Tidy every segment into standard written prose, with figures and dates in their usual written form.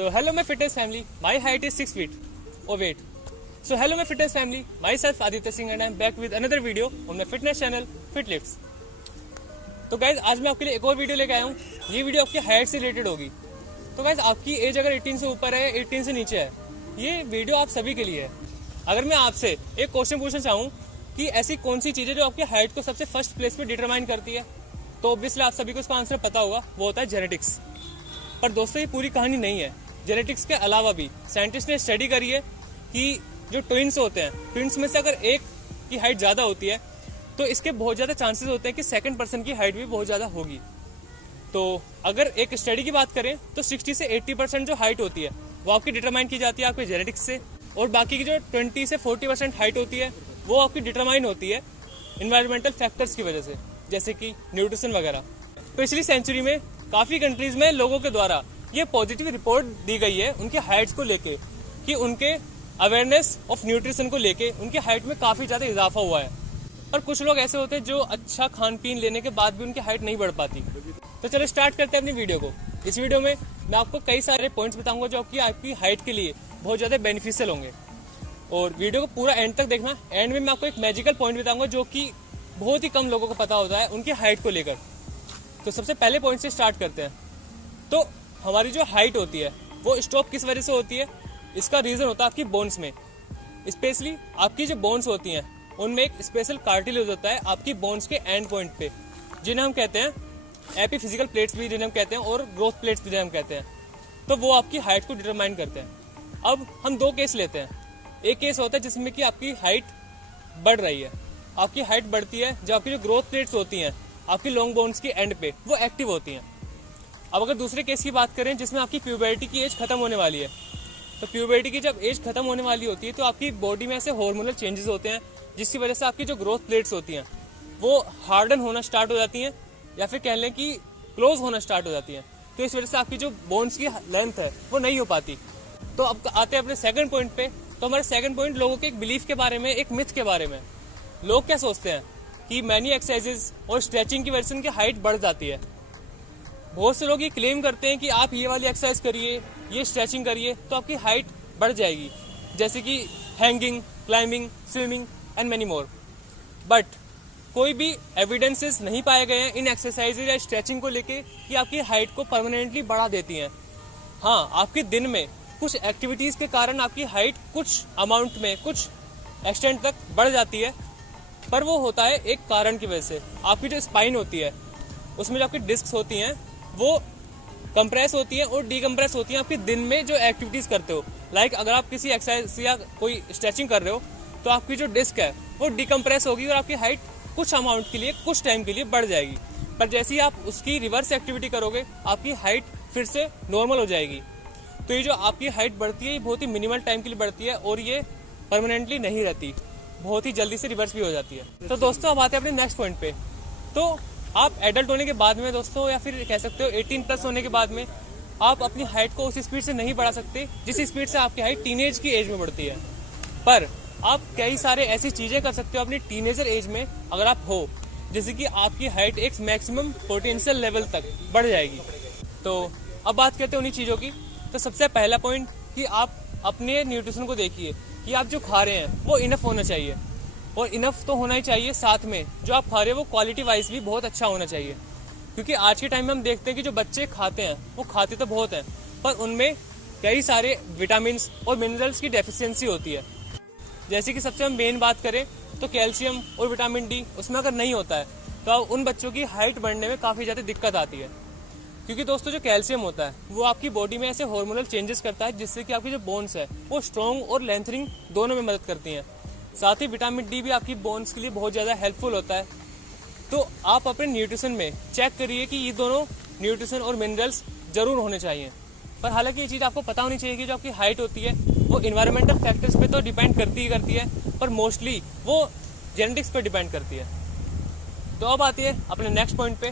So hello my fitness family, my height is 6 feet. Oh wait. So hello my fitness family, myself Aditya Singh and I am back with another video on my fitness channel FitLifts. तो guys आज मैं आपके लिए एक और video लेके आया हूँ। ये वीडियो आपकी हाइट से रिलेटेड होगी। तो गाइज आपकी एज अगर 18 से ऊपर है, 18 से नीचे है, ये वीडियो आप सभी के लिए है। अगर मैं आपसे एक क्वेश्चन पूछना चाहूँ कि ऐसी कौन सी चीज़ है जो आपकी हाइट को सबसे फर्स्ट प्लेस पे डिटरमाइन करती है, तो ऑब्वियसली आप सभी को उसका आंसर पता होगा, वो होता है जेनेटिक्स। पर दोस्तों ये पूरी कहानी नहीं है। जेनेटिक्स के अलावा भी साइंटिस्ट ने स्टडी करी है कि जो ट्विन्स होते हैं, ट्विन्स में से अगर एक की हाइट ज़्यादा होती है तो इसके बहुत ज़्यादा चांसेस होते हैं कि सेकंड पर्सन की हाइट भी बहुत ज़्यादा होगी। तो अगर एक स्टडी की बात करें तो 60 से 80% जो हाइट होती है वो आपकी डिटरमाइन की जाती है आपके जेनेटिक्स से, और बाकी की जो 20 से 40% हाइट होती है वो आपकी डिटरमाइन होती है इन्वायरमेंटल फैक्टर्स की वजह से, जैसे कि न्यूट्रिशन वगैरह। पिछली सेंचुरी में काफ़ी कंट्रीज में लोगों के द्वारा ये पॉजिटिव रिपोर्ट दी गई है उनके हाइट्स को लेके कि उनके अवेयरनेस ऑफ न्यूट्रिशन को लेके उनकी हाइट में काफ़ी ज़्यादा इजाफा हुआ है। पर कुछ लोग ऐसे होते हैं जो अच्छा खान पीन लेने के बाद भी उनकी हाइट नहीं बढ़ पाती। तो चलो स्टार्ट करते हैं अपनी वीडियो को। इस वीडियो में मैं आपको कई सारे पॉइंट्स बताऊंगा जो आपकी हाइट के लिए बहुत ज़्यादा बेनिफिशियल होंगे, और वीडियो को पूरा एंड तक देखना। एंड में मैं आपको एक मैजिकल पॉइंट बताऊंगा जो कि बहुत ही कम लोगों को पता होता है उनकी हाइट को लेकर। तो सबसे पहले पॉइंट से स्टार्ट करते हैं। तो हमारी जो हाइट होती है वो स्टॉप किस वजह से होती है, इसका रीज़न होता है आपकी बोन्स में। स्पेशली आपकी जो बोन्स होती हैं उनमें एक स्पेशल कार्टिलेज होता है आपकी बोन्स के एंड पॉइंट पे, जिन्हें हम कहते हैं एपीफिजिकल प्लेट्स भी जिन्हें हम कहते हैं, और ग्रोथ प्लेट्स भी जिन्हें हम कहते हैं। तो वो आपकी हाइट को डिटरमाइन करते हैं। अब हम दो केस लेते हैं। एक केस होता है जिसमें कि आपकी हाइट बढ़ रही है। आपकी हाइट बढ़ती है जब आपकी जो ग्रोथ प्लेट्स होती हैं आपकी लॉन्ग बोन्स की एंड पे वो एक्टिव होती हैं। अब अगर दूसरे केस की बात करें जिसमें आपकी प्यूबर्टी की एज खत्म होने वाली है, तो प्यूबर्टी की जब एज खत्म होने वाली होती है तो आपकी बॉडी में ऐसे हार्मोनल चेंजेस होते हैं जिसकी वजह से आपकी जो ग्रोथ प्लेट्स होती हैं वो हार्डन होना स्टार्ट हो जाती हैं, या फिर कह लें कि क्लोज होना स्टार्ट हो जाती हैं। तो इस वजह से आपकी जो बोन्स की लेंथ है वो नहीं हो पाती। तो अब आते हैं अपने सेकंड पॉइंट पे। तो हमारे सेकंड पॉइंट लोगों के एक बिलीफ के बारे में, एक मिथ के बारे में। लोग क्या सोचते हैं कि मैनी एक्सरसाइजेज और स्ट्रेचिंग की वजह से उनकी हाइट बढ़ जाती है। बहुत से लोग ये क्लेम करते हैं कि आप ये वाली एक्सरसाइज करिए, ये स्ट्रेचिंग करिए तो आपकी हाइट बढ़ जाएगी, जैसे कि hanging, climbing, swimming and many more. But कोई भी एविडेंसेस नहीं पाए गए हैं इन एक्सरसाइजेज या स्ट्रेचिंग को लेके कि आपकी हाइट को परमानेंटली बढ़ा देती हैं। हाँ, आपके दिन में कुछ एक्टिविटीज़ के कारण आपकी हाइट कुछ अमाउंट में, कुछ एक्सटेंट तक बढ़ जाती है, पर वो होता है एक कारण की वजह से। आपकी जो स्पाइन होती है उसमें जो आपकी डिस्क्स होती हैं वो कंप्रेस होती हैं और डीकम्प्रेस होती हैं आपके दिन में जो एक्टिविटीज़ करते हो। लाइक अगर आप किसी एक्सरसाइज या कोई स्ट्रेचिंग कर रहे हो तो आपकी जो डिस्क है वो डीकम्प्रेस होगी और आपकी हाइट कुछ अमाउंट के लिए, कुछ टाइम के लिए बढ़ जाएगी। पर जैसे ही आप उसकी रिवर्स एक्टिविटी करोगे आपकी हाइट फिर से नॉर्मल हो जाएगी। तो ये जो आपकी हाइट बढ़ती है ये बहुत ही मिनिमल टाइम के लिए बढ़ती है और ये परमानेंटली नहीं रहती, बहुत ही जल्दी से रिवर्स भी हो जाती है। तो दोस्तों अब आते हैं अपने नेक्स्ट पॉइंट पे। तो आप एडल्ट होने के बाद में दोस्तों, या फिर कह सकते हो 18+ होने के बाद में, आप अपनी हाइट को उस स्पीड से नहीं बढ़ा सकते जिस स्पीड से आपकी हाइट टीनेज की एज में बढ़ती है। पर आप कई सारे ऐसी चीज़ें कर सकते हो अपनी टीनेजर एज में अगर आप हो, जैसे कि आपकी हाइट एक मैक्सिमम पोटेंशियल लेवल तक बढ़ जाएगी। तो अब बात करते हैं उन्हीं चीज़ों की। तो सबसे पहला पॉइंट कि आप अपने न्यूट्रिशन को देखिए कि आप जो खा रहे हैं वो इनफ होना चाहिए, और इनफ तो होना ही चाहिए, साथ में जो आप खा रहे हो वो क्वालिटी वाइज भी बहुत अच्छा होना चाहिए। क्योंकि आज के टाइम में हम देखते हैं कि जो बच्चे खाते हैं वो खाते तो बहुत हैं, पर उनमें कई सारे विटामिन और मिनरल्स की डेफिशिएंसी होती है। जैसे कि सबसे हम मेन बात करें तो कैल्शियम और विटामिन डी उसमें अगर नहीं होता है तो उन बच्चों की हाइट बढ़ने में काफ़ी ज़्यादा दिक्कत आती है। क्योंकि दोस्तों जो कैल्शियम होता है वो आपकी बॉडी में ऐसे हार्मोनल चेंजेस करता है जिससे कि आपकी जो बोन्स है वो स्ट्रॉन्ग और लेंथनिंग दोनों में मदद करती हैं। साथ ही विटामिन डी भी आपकी बोन्स के लिए बहुत ज़्यादा हेल्पफुल होता है। तो आप अपने न्यूट्रिशन में चेक करिए कि ये दोनों न्यूट्रिशन और मिनरल्स जरूर होने चाहिए। पर हालांकि ये चीज़ आपको पता होनी चाहिए कि जो आपकी हाइट होती है वो इन्वायरमेंटल फैक्टर्स पे तो डिपेंड करती है, पर मोस्टली वो जेनेटिक्स पे डिपेंड करती है। तो अब आती है अपने नेक्स्ट पॉइंट पे।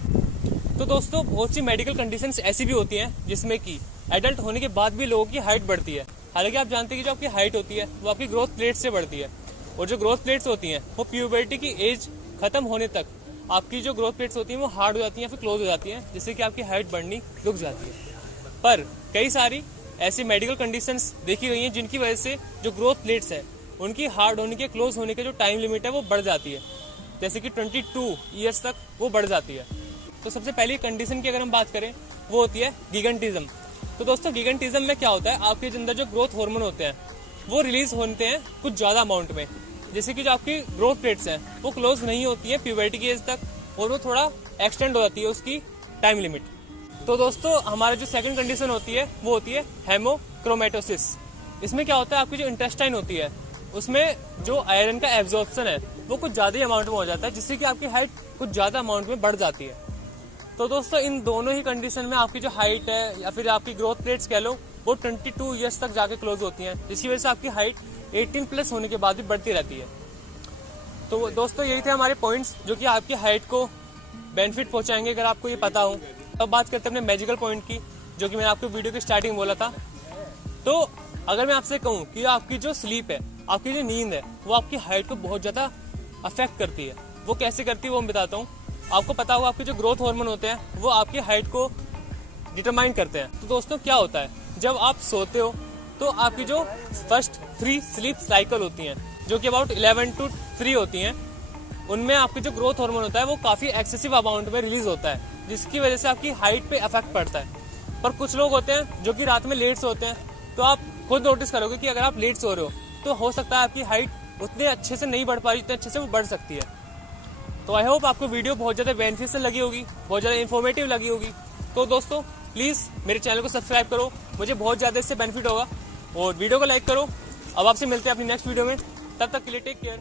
तो दोस्तों बहुत सी मेडिकल कंडीशंस ऐसी भी होती हैं जिसमें कि एडल्ट होने के बाद भी लोगों की हाइट बढ़ती है। हालांकि आप जानते हैं कि जो आपकी हाइट होती है वो आपकी ग्रोथ प्लेट्स से बढ़ती है, और जो ग्रोथ प्लेट्स होती हैं वो प्यूबर्टी की एज खत्म होने तक आपकी जो ग्रोथ प्लेट्स होती हैं वो हार्ड हो जाती हैं, फिर क्लोज हो जाती हैं, जिससे कि आपकी हाइट बढ़नी रुक जाती है। पर कई सारी ऐसी मेडिकल कंडीशंस देखी गई हैं जिनकी वजह से जो ग्रोथ प्लेट्स है उनकी हार्ड होने के, क्लोज होने के जो टाइम लिमिट है वो बढ़ जाती है, जैसे कि 22 ईयर्स तक वो बढ़ जाती है। तो सबसे पहली कंडीशन की अगर हम बात करें वो होती है गिगेंटिज्म। तो दोस्तों गिगेंटिज्म में क्या होता है, आपके अंदर जो ग्रोथ हार्मोन होते हैं वो रिलीज होते हैं कुछ ज्यादा अमाउंट में, जैसे कि जो आपकी ग्रोथ प्लेट्स हैं वो क्लोज नहीं होती है प्यूबर्टी की एज तक और वो थोड़ा एक्सटेंड हो जाती है उसकी टाइम लिमिट। तो दोस्तों हमारा जो सेकंड कंडीशन होती है वो होती है हेमोक्रोमेटोसिस। इसमें क्या होता है, आपकी जो इंटेस्टाइन होती है उसमें जो आयरन का एब्जॉर्प्शन है वो कुछ ज्यादा ही अमाउंट में हो जाता है, जिससे कि आपकी हाइट कुछ ज्यादा अमाउंट में बढ़ जाती है। तो दोस्तों इन दोनों ही कंडीशन में आपकी जो हाइट है या फिर आपकी ग्रोथ प्लेट्स कह लो वो 22 ईयर्स तक जाके क्लोज होती हैं, जिसकी वजह से आपकी हाइट 18 प्लस होने के बाद भी बढ़ती रहती है। तो दोस्तों यही थे हमारे पॉइंट्स जो कि आपकी हाइट को बेनिफिट पहुंचाएंगे अगर आपको ये पता हो। अब बात करते हैं अपने मैजिकल पॉइंट की, जो कि मैंने आपको वीडियो की स्टार्टिंग बोला था। तो अगर मैं आपसे कहूँ कि आपकी जो स्लीप है, आपकी जो नींद है, वो आपकी हाइट को बहुत ज्यादा अफेक्ट करती है। वो कैसे करती है वो मैं बताता हूँ। आपको पता होगा आपके जो ग्रोथ हार्मोन होते हैं वो आपकी हाइट को डिटरमाइन करते हैं। तो दोस्तों क्या होता है, जब आप सोते हो तो आपकी जो फर्स्ट 3 स्लीप साइकिल होती हैं जो कि अबाउट 11 to 3 होती हैं, उनमें आपकी जो ग्रोथ हार्मोन होता है वो काफी एक्सेसिव अमाउंट में रिलीज होता है, जिसकी वजह से आपकी हाइट पे इफेक्ट पड़ता है। पर कुछ लोग होते हैं जो कि रात में लेट सोते हैं, तो आप खुद नोटिस करोगे कि अगर आप लेट सो रहे हो तो हो सकता है आपकी हाइट उतने अच्छे से नहीं बढ़ पा रही, उतने अच्छे से वो बढ़ सकती है। तो आई होप आपको वीडियो बहुत ज्यादा बेनिफिशियल लगी होगी, बहुत ज्यादा इन्फॉर्मेटिव लगी होगी। तो दोस्तों प्लीज मेरे चैनल को सब्सक्राइब करो, मुझे बहुत ज्यादा इससे बेनिफिट होगा, और वीडियो को लाइक करो। अब आपसे मिलते हैं अपनी नेक्स्ट वीडियो में, तब तक के लिए टेक केयर।